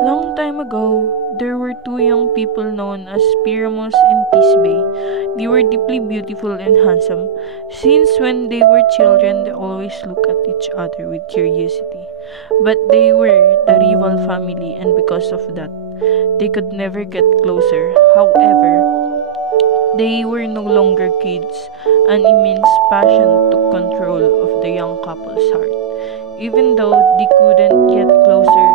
Long time ago, there were two young people known as Pyramus and Tisbe. They were deeply beautiful and handsome. Since when they were children, they always looked at each other with curiosity. But they were the rival family, and because of that, they could never get closer. However, they were no longer kids. An immense passion took control of the young couple's heart. Even though they couldn't get closer,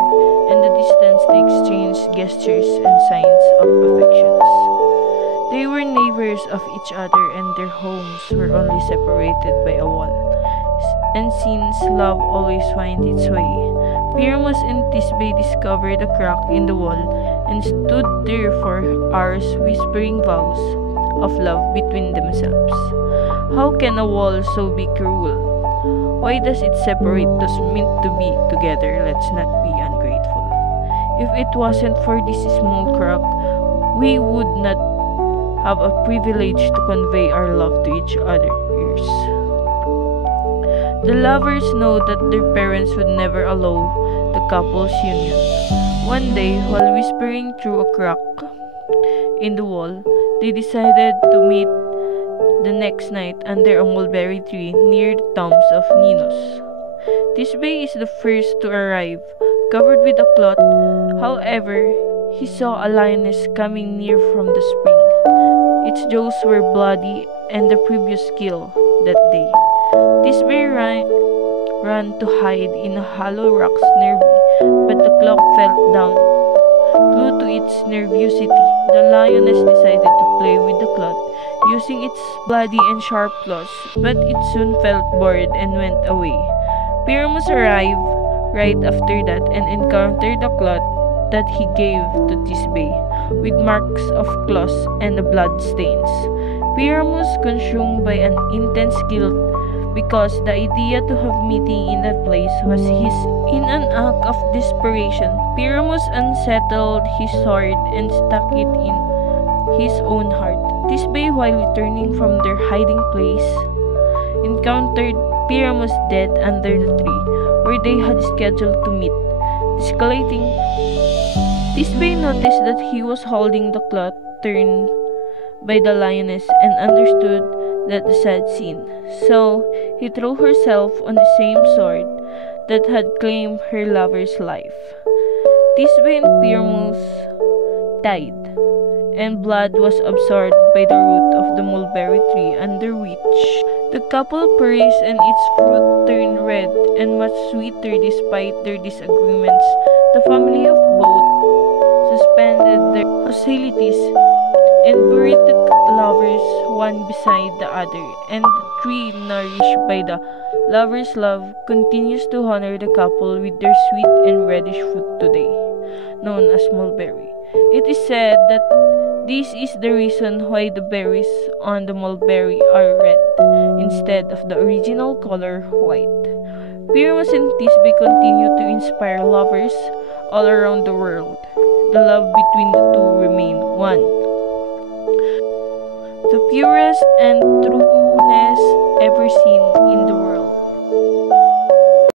in the distance they exchanged gestures and signs of affections. They were neighbors of each other and their homes were only separated by a wall. And since love always finds its way, Pyramus and Tisbe discovered a crack in the wall and stood there for hours whispering vows of love between themselves. How can a wall so be cruel? Why does it separate those meant to be together? Let's not be ungrateful. If it wasn't for this small crack, we would not have a privilege to convey our love to each other's ears. The lovers know that their parents would never allow the couple's union. One day, while whispering through a crack in the wall, they decided to meet the next night under a mulberry tree near the tombs of Ninos. Tisbe is the first to arrive, covered with a cloth. However, he saw a lioness coming near from the spring. Its jaws were bloody and the previous kill that day. Tisbe ran to hide in a hollow rock's nearby, but the clock fell down. Glued to its nervosity, the lioness decided to play with the cloth, using its bloody and sharp claws, but it soon felt bored and went away. Pyramus arrived right after that and encountered the cloth that he gave to Tisbe, with marks of claws and blood stains. Pyramus, consumed by an intense guilt because the idea to have meeting in that place was his. In an act of desperation, Pyramus unsettled his sword and stuck it in his own heart. Tisbe, while returning from their hiding place, encountered Pyramus dead under the tree where they had scheduled to meet. Escalating, Tisbe noticed that he was holding the cloth turned by the lioness and understood that the sad scene. So he threw herself on the same sword that had claimed her lover's life. Tisbe and Pyramus died, and blood was absorbed by the root of the mulberry tree under which the couple perished, and its fruit turned red and much sweeter despite their disagreements. The family of both suspended their hostilities and buried the lovers one beside the other, and the tree nourished by the lovers' love continues to honor the couple with their sweet and reddish fruit today, known as mulberry. It is said that this is the reason why the berries on the mulberry are red instead of the original color white. Pyramus and Tisbe continue to inspire lovers all around the world. The love between the two remain one. The purest and truest ever seen in the world.